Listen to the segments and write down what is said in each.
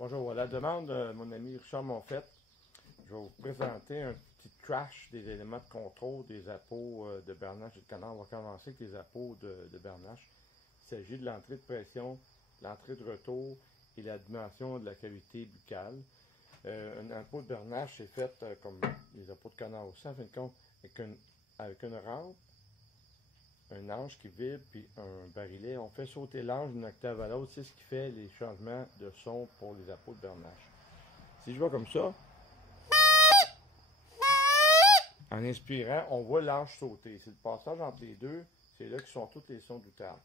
Bonjour, à la demande de mon ami Richard Monfette, je vais vous présenter un petit trash des éléments de contrôle des appos de Bernache et de Canard. On va commencer avec les appos de Bernache. Il s'agit de l'entrée de pression, l'entrée de retour et la dimension de la cavité buccale. Un appôt de Bernache est fait comme les appos de Canard aussi, en fin de compte, avec une rampe, un ange qui vibre, puis un barillet. On fait sauter l'ange d'une octave à l'autre. C'est ce qui fait les changements de son pour les appos de Bernache. Si je vais comme ça, en inspirant, on voit l'ange sauter. C'est le passage entre les deux. C'est là que sont tous les sons d'outarde.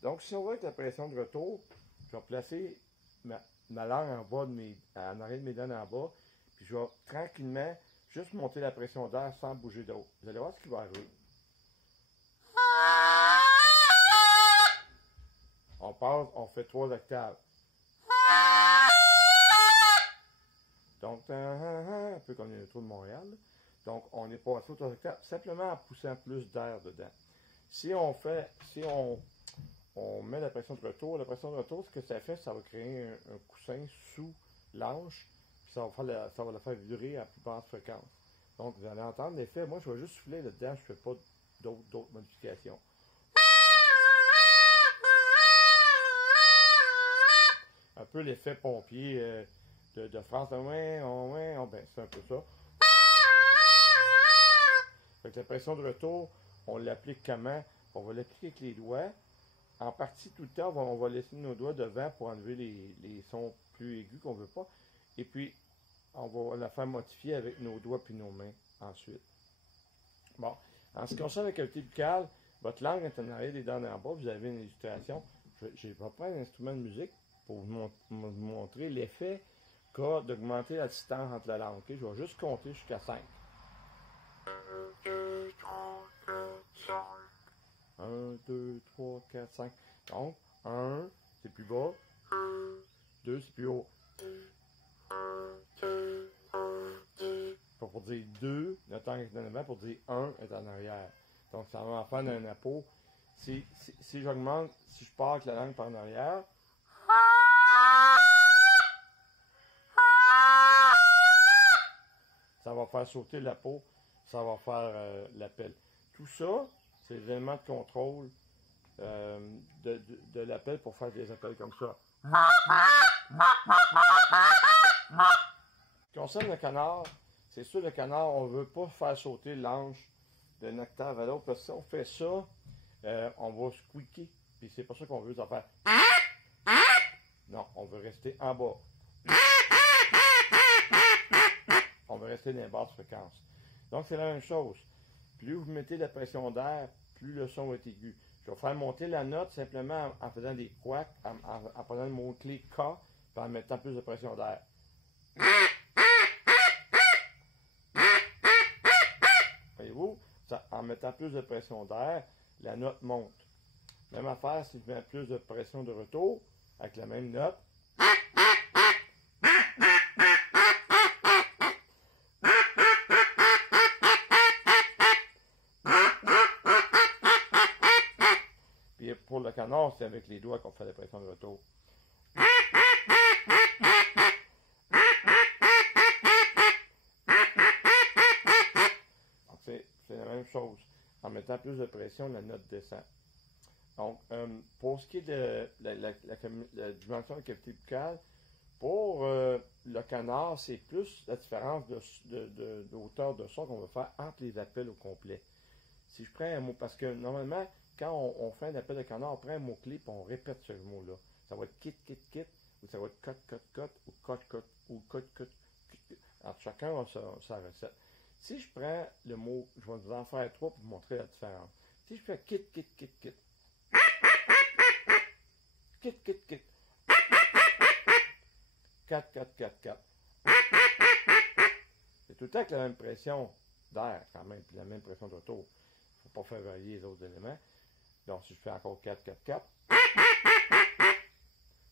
Donc, si on va avec la pression de retour, je vais placer ma langue en bas en arrière de mes dents en bas, puis je vais tranquillement juste monter la pression d'air sans bouger d'autre. Vous allez voir ce qui va arriver. On passe, on fait 3 octaves. Donc, un peu comme le métro de Montréal. Donc, on est passé aux 3 octaves simplement en poussant plus d'air dedans. Si on met la pression de retour, ce que ça fait, ça va créer un coussin sous l'anche, puis ça va la faire vibrer à plus basse fréquence. Donc, vous allez entendre l'effet. Moi, je vais juste souffler là-dedans, je ne fais pas d'autres modifications. Un peu l'effet pompier de France. Ben, c'est un peu ça. Avec la pression de retour, on l'applique comment? On va l'appliquer avec les doigts. En partie, tout le temps, on va laisser nos doigts devant pour enlever les sons plus aigus qu'on ne veut pas. Et puis, on va la faire modifier avec nos doigts puis nos mains ensuite. Bon, en ce qui concerne la cavité buccale, votre langue est en arrière des dents en bas. Vous avez une illustration. Je vais prendre un instrument de musique pour vous montrer l'effet qu'a d'augmenter la distance entre la langue. Okay? Je vais juste compter jusqu'à 5. 1, 2, 3, 4, 5. Donc, 1, c'est plus bas. 2, c'est plus haut. Pour dire 2, notre langue est en avant. Pour dire 1 est en arrière. Donc, ça va en faire un appôt. Si j'augmente, si je pars avec la langue par en arrière, ça va faire sauter la peau, ça va faire l'appel. Tout ça, c'est les éléments de contrôle de l'appel pour faire des appels comme ça. Ce qui concerne le canard, c'est sûr, le canard, on ne veut pas faire sauter l'ange d'une octave à l'autre, parce que si on fait ça, on va squeaker. Puis c'est pas ça qu'on veut, ça faire. Non, on veut rester en bas. On va rester dans les basses fréquences. Donc, c'est la même chose. Plus vous mettez la pression d'air, plus le son est aigu. Je vais faire monter la note simplement en faisant des couacs, en prenant le mot-clé K, puis en mettant plus de pression d'air. Voyez-vous, en mettant plus de pression d'air, la note monte. Même affaire si je mets plus de pression de retour, avec la même note. Puis pour le canard, c'est avec les doigts qu'on fait la pression de retour. C'est la même chose. En mettant plus de pression, la note descend. Donc, pour ce qui est de la dimension de la cavité buccale, pour le canard, c'est plus la différence de hauteur de son qu'on va faire entre les appels au complet. Si je prends un mot, parce que normalement, quand on fait un appel de canard, on prend un mot-clé et on répète ce mot-là. Ça va être kit, ou ça va être cut, ou cut. Alors, chacun a sa recette. Si je prends le mot, je vais vous en faire 3 pour vous montrer la différence. Si je fais kit. Kit. 4. C'est tout le temps avec la même pression d'air, quand même, puis la même pression de retour. Il ne faut pas faire varier les autres éléments. Donc, si je fais encore 4.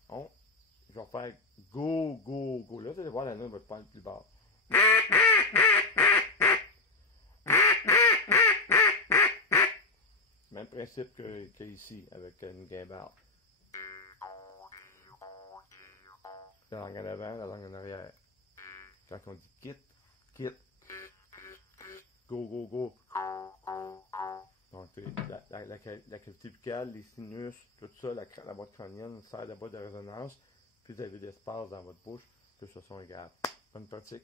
Bon, je vais faire go. Là, vous allez voir, la note va pas être plus basse. Même principe qu'ici, avec une guimbarde. La langue en avant, la langue en arrière. Quand on dit quitte, quitte. Go, go, go. Donc, la cavité buccale, les sinus, tout ça, la boîte crânienne sert de boîte de résonance, puis vous avez de l'espace dans votre bouche, que ce son égal. Bonne pratique.